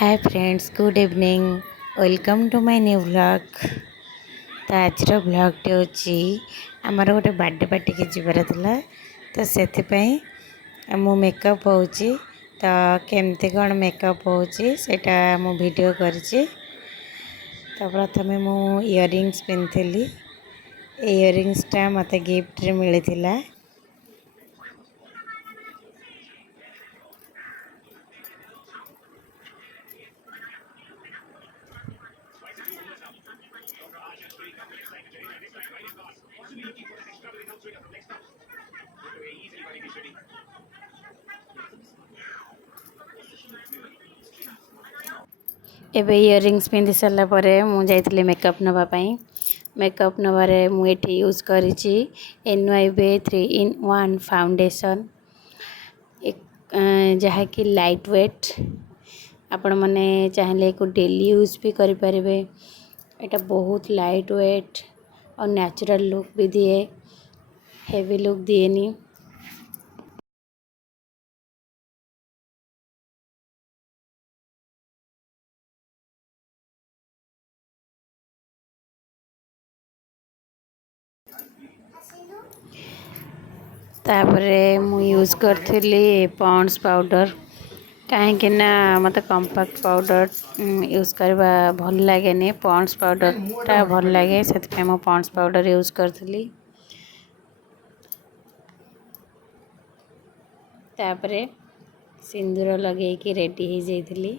Hi friends, good evening. Welcome to my new vlog. तो आज व्लॉगटे होची आमर गोटे बर्थडे पार्टी के जीवार थिला। तो से मु मेकअप होची। तो केमती कौन मेकअप होची सेटा मु वीडियो करची। तो प्रथमे मु इयरिंग्स पिंधली। इयरिंग्सटा मते गिफ्ट रे मिली थिला। एबे इयरिंग्स पिंधि सारा पर मुझे मेकअप नापी। मेकअप नबारे मुझे यूज करी NYB 3-in-1 फाउंडेशन, जहाँकि लाइट वेट। आपण मैंने चाहिए को डेली यूज भी करें। एटा बहुत लाइट वेट और नेचुरल लुक भी दिए, हेवी लुक दिएनी। तापरे मु यूज करथिली पॉन्ड्स पाउडर, कहीं मत कंपैक्ट पाउडर यूज करवा भल लगे। पॉन्ड्स पाउडर टा भल लगे से मु पॉन्ड्स पाउडर यूज करथिली। तापरे सिंदूर लगे कि रेडी हो जाइली।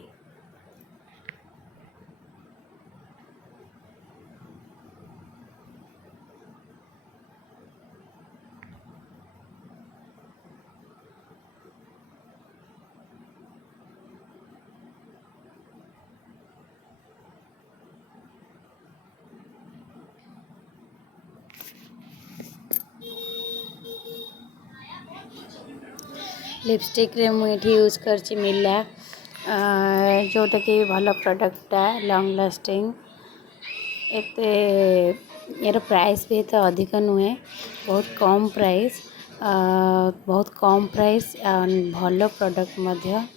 लिपस्टिक रे मुझे यूज करची मिला, जोटा कि भल प्रोडक्टा लॉन्ग लास्टिंग। एते यार प्राइस भी तो अधिक नुहे, बहुत कम प्राइस, बहुत कम प्राइस भल प्रोडक्ट मध्य।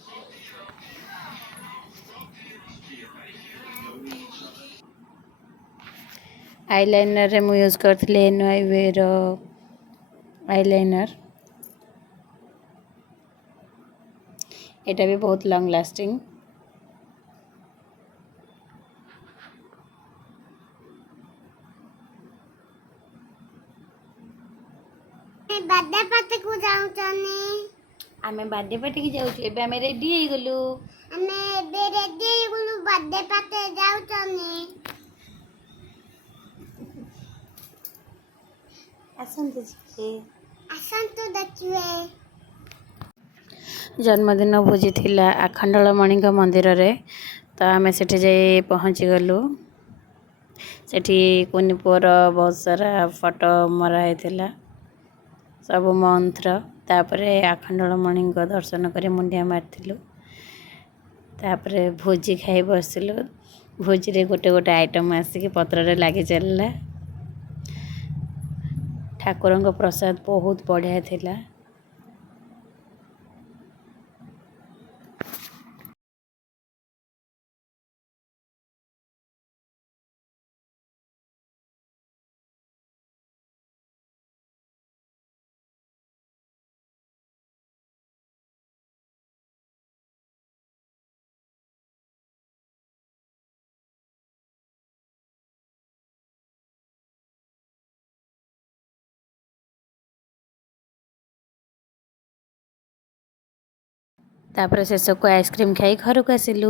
आईलाइनर रे मु यूज करथिले NYB रो आईलाइनर। एटा भी बहुत लॉन्ग लास्टिंग। बर्थडे पार्टी को जाऊ चने। आमे बर्थडे पार्टी की जाऊ एबे आमे रेडी हे गलु। आमे एबे रेडी हे गलु बर्थडे पार्टी जाऊ चने। आसंतु जी, आसंतु देखिए। जन्मदिन भोजी थिला आखंडलमणि मंदिर रे। तो आमे सेठी जाई पहुँची गलु। सेठी कुनी पुअर बहुत सारा फोटो मरा हेतिला, सब मंत्र। तापरे आखंडलमणि दर्शन कर मुंडिया मारथिलु। तापरे भोजी खाई बसिलु। भोजी रे गोटे गोटे आइटम आसिक पत्र रे लागी चलला। ठाकुरंग प्रसाद बहुत बढ़िया थिला। तापरे शेष को आइसक्रीम खाई घर को आसिलु।